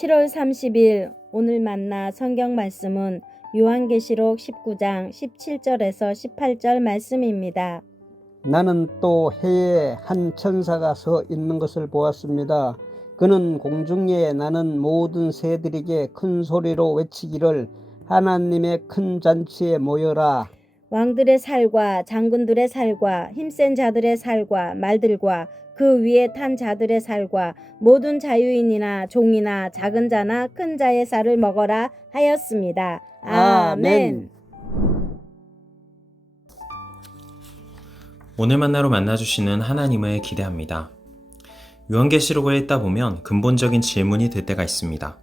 7월 30일 오늘 만나 성경 말씀은 요한계시록 19장 17절에서 18절 말씀입니다. 나는 또 해에 한 천사가 서 있는 것을 보았습니다. 그는 공중에 나는 모든 새들에게 큰 소리로 외치기를 하나님의 큰 잔치에 모여라. 왕들의 살과 장군들의 살과 힘센 자들의 살과 말들과 그 위에 탄 자들의 살과 모든 자유인이나 종이나 작은 자나 큰 자의 살을 먹어라 하였습니다. 아멘. 오늘 만나로 만나주시는 하나님을 기대합니다. 요한계시록을 읽다 보면 근본적인 질문이 들 때가 있습니다.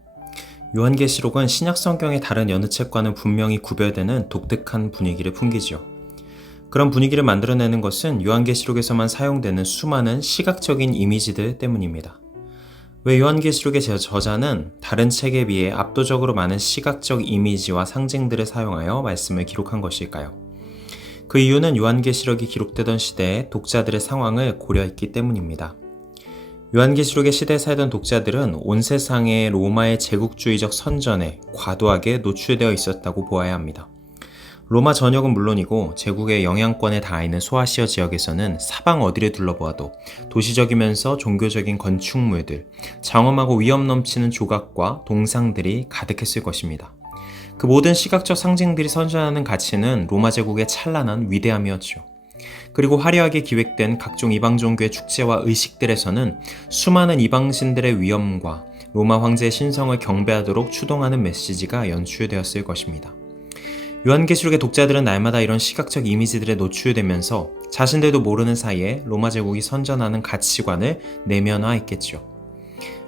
요한계시록은 신약 성경의 다른 여느 책과는 분명히 구별되는 독특한 분위기를 풍기죠. 그런 분위기를 만들어내는 것은 요한계시록에서만 사용되는 수많은 시각적인 이미지들 때문입니다. 왜 요한계시록의 저자는 다른 책에 비해 압도적으로 많은 시각적 이미지와 상징들을 사용하여 말씀을 기록한 것일까요? 그 이유는 요한계시록이 기록되던 시대의 독자들의 상황을 고려했기 때문입니다. 요한계시록의 시대에 살던 독자들은 온 세상의 로마의 제국주의적 선전에 과도하게 노출되어 있었다고 보아야 합니다. 로마 전역은 물론이고 제국의 영향권에 닿아있는 소아시아 지역에서는 사방 어디를 둘러보아도 도시적이면서 종교적인 건축물들, 장엄하고 위험 넘치는 조각과 동상들이 가득했을 것입니다. 그 모든 시각적 상징들이 선전하는 가치는 로마 제국의 찬란한 위대함이었죠. 그리고 화려하게 기획된 각종 이방 종교의 축제와 의식들에서는 수많은 이방신들의 위엄과 로마 황제의 신성을 경배하도록 추동하는 메시지가 연출되었을 것입니다. 요한계시록의 독자들은 날마다 이런 시각적 이미지들에 노출되면서 자신들도 모르는 사이에 로마 제국이 선전하는 가치관을 내면화했겠죠.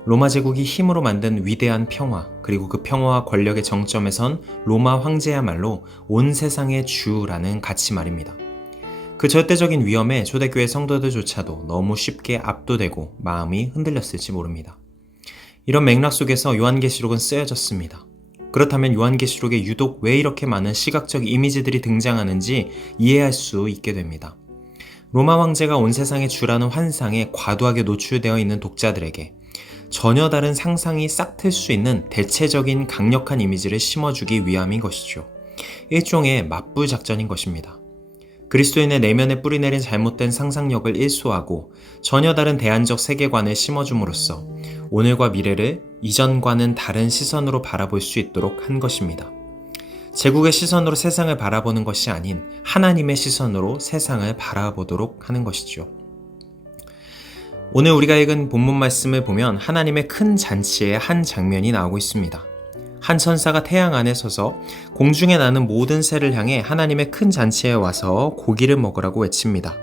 로마 제국이 힘으로 만든 위대한 평화, 그리고 그 평화와 권력의 정점에선 로마 황제야말로 온 세상의 주라는 가치 말입니다. 그 절대적인 위험에 초대교회 성도들조차도 너무 쉽게 압도되고 마음이 흔들렸을지 모릅니다. 이런 맥락 속에서 요한계시록은 쓰여졌습니다. 그렇다면 요한계시록에 유독 왜 이렇게 많은 시각적 이미지들이 등장하는지 이해할 수 있게 됩니다. 로마 황제가 온 세상의 주라는 환상에 과도하게 노출되어 있는 독자들에게 전혀 다른 상상이 싹 틀 수 있는 대체적인 강력한 이미지를 심어주기 위함인 것이죠. 일종의 맞불 작전인 것입니다. 그리스도인의 내면에 뿌리내린 잘못된 상상력을 일소하고 전혀 다른 대안적 세계관을 심어줌으로써 오늘과 미래를 이전과는 다른 시선으로 바라볼 수 있도록 한 것입니다. 제국의 시선으로 세상을 바라보는 것이 아닌 하나님의 시선으로 세상을 바라보도록 하는 것이죠. 오늘 우리가 읽은 본문 말씀을 보면 하나님의 큰 잔치의 한 장면이 나오고 있습니다. 한 천사가 태양 안에 서서 공중에 나는 모든 새를 향해 하나님의 큰 잔치에 와서 고기를 먹으라고 외칩니다.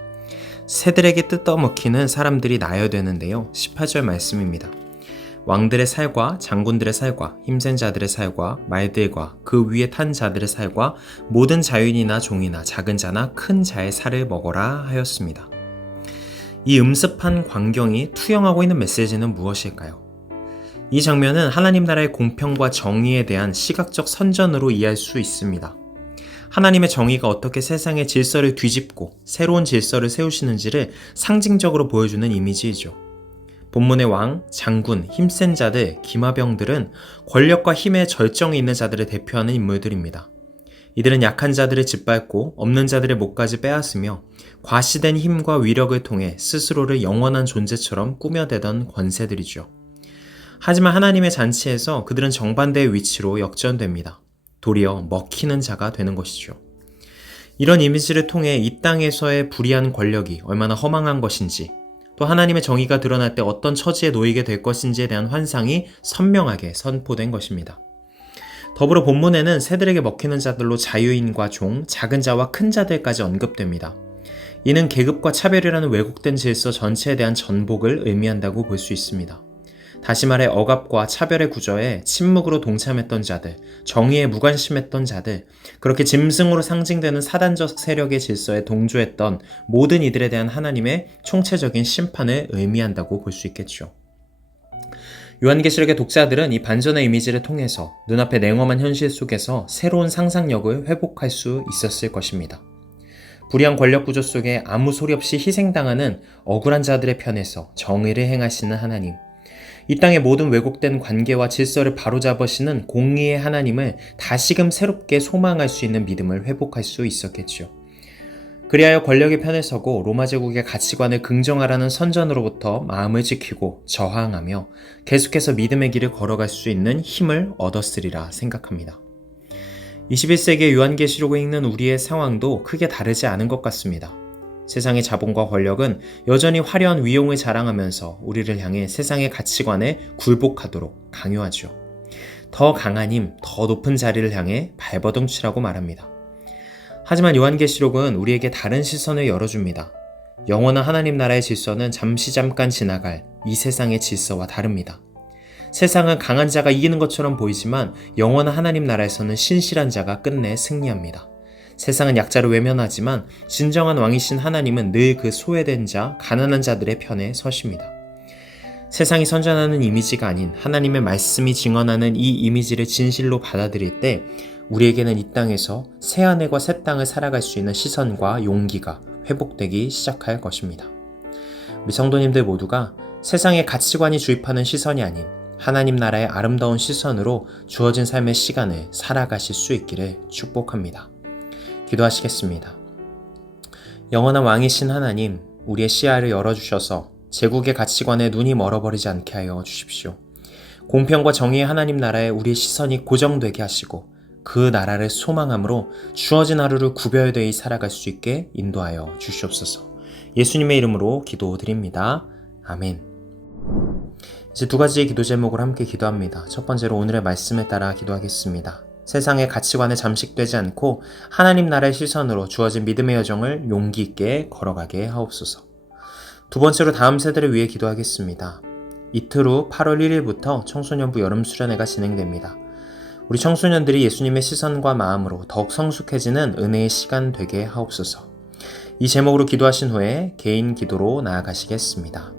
새들에게 뜯어먹히는 사람들이 나열되는데요. 18절 말씀입니다. 왕들의 살과 장군들의 살과 힘센 자들의 살과 말들과 그 위에 탄 자들의 살과 모든 자유인이나 종이나 작은 자나 큰 자의 살을 먹어라 하였습니다. 이 음습한 광경이 투영하고 있는 메시지는 무엇일까요? 이 장면은 하나님 나라의 공평과 정의에 대한 시각적 선전으로 이해할 수 있습니다. 하나님의 정의가 어떻게 세상의 질서를 뒤집고 새로운 질서를 세우시는지를 상징적으로 보여주는 이미지이죠. 본문의 왕, 장군, 힘센 자들, 기마병들은 권력과 힘의 절정에 있는 자들을 대표하는 인물들입니다. 이들은 약한 자들을 짓밟고 없는 자들의 목까지 빼앗으며 과시된 힘과 위력을 통해 스스로를 영원한 존재처럼 꾸며대던 권세들이죠. 하지만 하나님의 잔치에서 그들은 정반대의 위치로 역전됩니다. 도리어 먹히는 자가 되는 것이죠. 이런 이미지를 통해 이 땅에서의 불의한 권력이 얼마나 허망한 것인지, 또 하나님의 정의가 드러날 때 어떤 처지에 놓이게 될 것인지에 대한 환상이 선명하게 선포된 것입니다. 더불어 본문에는 새들에게 먹히는 자들로 자유인과 종, 작은 자와 큰 자들까지 언급됩니다. 이는 계급과 차별이라는 왜곡된 질서 전체에 대한 전복을 의미한다고 볼 수 있습니다. 다시 말해 억압과 차별의 구조에 침묵으로 동참했던 자들, 정의에 무관심했던 자들, 그렇게 짐승으로 상징되는 사단적 세력의 질서에 동조했던 모든 이들에 대한 하나님의 총체적인 심판을 의미한다고 볼 수 있겠죠. 요한계시록의 독자들은 이 반전의 이미지를 통해서 눈앞의 냉엄한 현실 속에서 새로운 상상력을 회복할 수 있었을 것입니다. 불의한 권력 구조 속에 아무 소리 없이 희생당하는 억울한 자들의 편에서 정의를 행하시는 하나님, 이 땅의 모든 왜곡된 관계와 질서를 바로잡으시는 공의의 하나님을 다시금 새롭게 소망할 수 있는 믿음을 회복할 수 있었겠죠. 그리하여 권력의 편에 서고 로마 제국의 가치관을 긍정하라는 선전으로부터 마음을 지키고 저항하며 계속해서 믿음의 길을 걸어갈 수 있는 힘을 얻었으리라 생각합니다. 21세기의 요한계시록을 읽는 우리의 상황도 크게 다르지 않은 것 같습니다. 세상의 자본과 권력은 여전히 화려한 위용을 자랑하면서 우리를 향해 세상의 가치관에 굴복하도록 강요하죠. 더 강한 힘, 더 높은 자리를 향해 발버둥 치라고 말합니다. 하지만 요한계시록은 우리에게 다른 시선을 열어줍니다. 영원한 하나님 나라의 질서는 잠깐 지나갈 이 세상의 질서와 다릅니다. 세상은 강한 자가 이기는 것처럼 보이지만 영원한 하나님 나라에서는 신실한 자가 끝내 승리합니다. 세상은 약자를 외면하지만 진정한 왕이신 하나님은 늘 그 소외된 자, 가난한 자들의 편에 서십니다. 세상이 선전하는 이미지가 아닌 하나님의 말씀이 증언하는 이 이미지를 진실로 받아들일 때 우리에게는 이 땅에서 새하늘과 새 땅을 살아갈 수 있는 시선과 용기가 회복되기 시작할 것입니다. 우리 성도님들 모두가 세상의 가치관이 주입하는 시선이 아닌 하나님 나라의 아름다운 시선으로 주어진 삶의 시간을 살아가실 수 있기를 축복합니다. 기도하시겠습니다. 영원한 왕이신 하나님, 우리의 시야를 열어주셔서 제국의 가치관에 눈이 멀어버리지 않게 하여 주십시오. 공평과 정의의 하나님 나라에 우리의 시선이 고정되게 하시고 그 나라를 소망함으로 주어진 하루를 구별되이 살아갈 수 있게 인도하여 주시옵소서. 예수님의 이름으로 기도드립니다. 아멘. 이제 두 가지의 기도 제목을 함께 기도합니다. 첫 번째로 오늘의 말씀에 따라 기도하겠습니다. 세상의 가치관에 잠식되지 않고 하나님 나라의 시선으로 주어진 믿음의 여정을 용기 있게 걸어가게 하옵소서. 두 번째로 다음 세대를 위해 기도하겠습니다. 이틀 후 8월 1일부터 청소년부 여름수련회가 진행됩니다. 우리 청소년들이 예수님의 시선과 마음으로 더욱 성숙해지는 은혜의 시간 되게 하옵소서. 이 제목으로 기도하신 후에 개인 기도로 나아가시겠습니다.